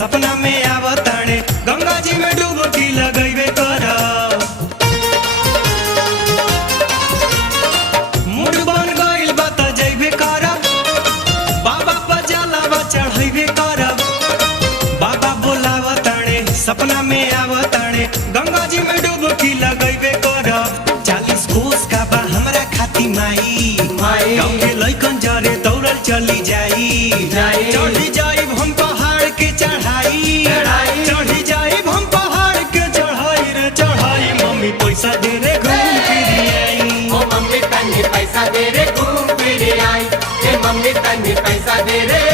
सपना में आवताणे गंगा जी में डुबकी लगैबे कर। मूड बन गइल बा त जइबे कर, बाबा पर जलावा चढ़ैबे कर। बाबा बोलावताणे सपना में आवताणे गंगा जी में डुबकी लगैबे कर। 40 कोस का बा हमरा खाती माई, गाँव के लइकन जरे दौड़ल चली जाई। चढ़ी जाइब हम पहाड़ के चढ़ाई, चढ़ी जाइब हम पहाड़ के चढ़ाई रे चढ़ाई। मम्मी पैसा दे रे घूम फिर आई, ओ मम्मी तन्नी पैसा दे रे घूम फिर आई, ए मम्मी तन्नी पैसा दे रे।